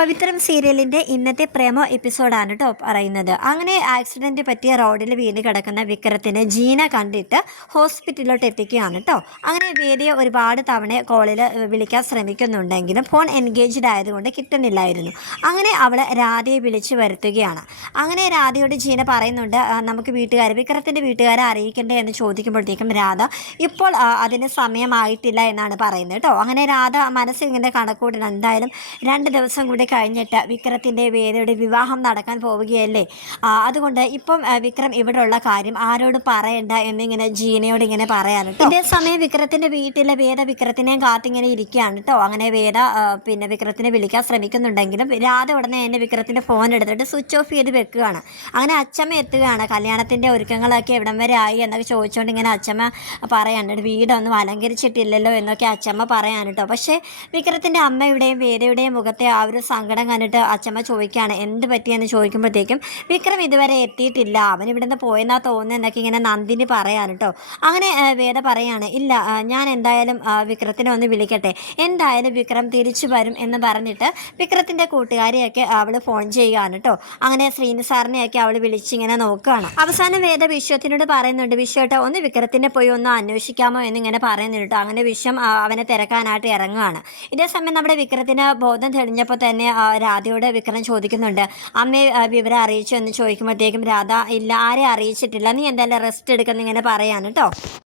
പവിത്രം സീരിയലിന്റെ ഇന്നത്തെ പ്രേമോ എപ്പിസോഡാണ് കേട്ടോ പറയുന്നത്. അങ്ങനെ ആക്സിഡന്റ് പറ്റിയ റോഡിൽ വീണ് കിടക്കുന്ന വിക്രത്തിനെ ജീന കണ്ടിട്ട് ഹോസ്പിറ്റലിലോട്ട് എത്തിക്കുകയാണ് കേട്ടോ അങ്ങനെ വേദിയെ ഒരുപാട് തവണ കോളിൽ വിളിക്കാൻ ശ്രമിക്കുന്നുണ്ടെങ്കിലും ഫോൺ എൻഗേജ്ഡ് ആയതുകൊണ്ട് കിട്ടുന്നില്ലായിരുന്നു. അങ്ങനെ അവൾ രാധയെ വിളിച്ചു വരുത്തുകയാണ്. അങ്ങനെ രാധയോട് ജീന പറയുന്നുണ്ട് നമുക്ക് വീട്ടുകാർ വിക്രത്തിന്റെ വീട്ടുകാരെ അറിയിക്കണ്ടേ? എന്ന് ചോദിക്കുമ്പോഴത്തേക്കും രാധ ഇപ്പോൾ അതിന് സമയമായിട്ടില്ല എന്നാണ് പറയുന്നത് കേട്ടോ അങ്ങനെ രാധ മനസ്സിൽ ഇങ്ങനെ കണക്കൂട്ടണം എന്തായാലും രണ്ട് ദിവസം കൂടി കഴിഞ്ഞിട്ട് വിക്രത്തിന്റെ വേദയുടെ വിവാഹം നടക്കാൻ പോവുകയല്ലേ? അതുകൊണ്ട് ഇപ്പം വിക്രം ഉള്ള കാര്യം ആരോട് പറയണ്ട എന്നിങ്ങനെ ജീനയോട് ഇങ്ങനെ കേട്ടോ ഇതേ സമയം വിക്രത്തിന്റെ വീട്ടിലെ വേദ വിക്രത്തിനെയും കാത്തിങ്ങനെ ഇരിക്കുകയാണ് കേട്ടോ അങ്ങനെ വേദ പിന്നെ വിക്രത്തിനെ വിളിക്കാൻ ശ്രമിക്കുന്നുണ്ടെങ്കിലും രാധ ഉടനെ തന്നെ വിക്രത്തിന്റെ ഫോൺ എടുത്തിട്ട് സ്വിച്ച് ഓഫ് ചെയ്ത് വെക്കുകയാണ്. അങ്ങനെ അച്ഛമ്മ എത്തുകയാണ്. കല്യാണത്തിന്റെ ഒരുക്കങ്ങളൊക്കെ എവിടം വരെ ആയി എന്നൊക്കെ ചോദിച്ചുകൊണ്ട് ഇങ്ങനെ അച്ഛമ്മ പറയാനുണ്ട് വീടൊന്നും അലങ്കരിച്ചിട്ടില്ലല്ലോ എന്നൊക്കെ അച്ഛമ്മ പറയാൻ പക്ഷേ വിക്രത്തിന്റെ അമ്മയുടെയും വേദയുടെയും മുഖത്തെ ആ ഒരു സങ്കടം കണ്ടിട്ട് അച്ഛമ്മ ചോദിക്കുകയാണ് എന്ത് പറ്റിയെന്ന് ചോദിക്കുമ്പോഴത്തേക്കും വിക്രം ഇതുവരെ എത്തിയിട്ടില്ല. അവൻ ഇവിടുന്ന് പോയെന്നാ തോന്നുന്നത് എന്നൊക്കെ ഇങ്ങനെ നന്ദിനി പറയാൻ കേട്ടോ അങ്ങനെ വേദ പറയാണ് ഇല്ല ഞാൻ എന്തായാലും വിക്രത്തിനെ ഒന്ന് വിളിക്കട്ടെ. എന്തായാലും വിക്രം തിരിച്ചു വരും എന്ന് പറഞ്ഞിട്ട് വിക്രത്തിന്റെ കൂട്ടുകാരെയൊക്കെ അവൾ ഫോൺ ചെയ്യുകയാണ് കേട്ടോ അങ്ങനെ ശ്രീനി സാറിനെയൊക്കെ അവൾ വിളിച്ചിങ്ങനെ നോക്കുകയാണ്. അവസാനം വേദ വിശ്വത്തിനോട് പറയുന്നുണ്ട് വിശ്വട്ടോ ഒന്ന് വിക്രത്തിനെ പോയി ഒന്ന് അന്വേഷിക്കാമോ എന്നിങ്ങനെ പറയുന്നുണ്ട് കേട്ടോ അങ്ങനെ വിശ്വം അവനെ തിരക്കാനായിട്ട് ഇറങ്ങുകയാണ് ഇതേ സമയം നമ്മുടെ വിക്രത്തിന് ബോധം തെളിഞ്ഞപ്പോൾ തന്നെ ആ, രാധയോട് വിക്രം ചോദിക്കുന്നുണ്ട് അമ്മയെ വിവരം അറിയിച്ചു? എന്ന് ചോദിക്കുമ്പോഴത്തേക്കും രാധ ഇല്ല ആരെ അറിയിച്ചിട്ടില്ല. നീ എന്തായാലും റെസ്റ്റ് എടുക്കുന്ന ഇങ്ങനെ പറയാൻ കേട്ടോ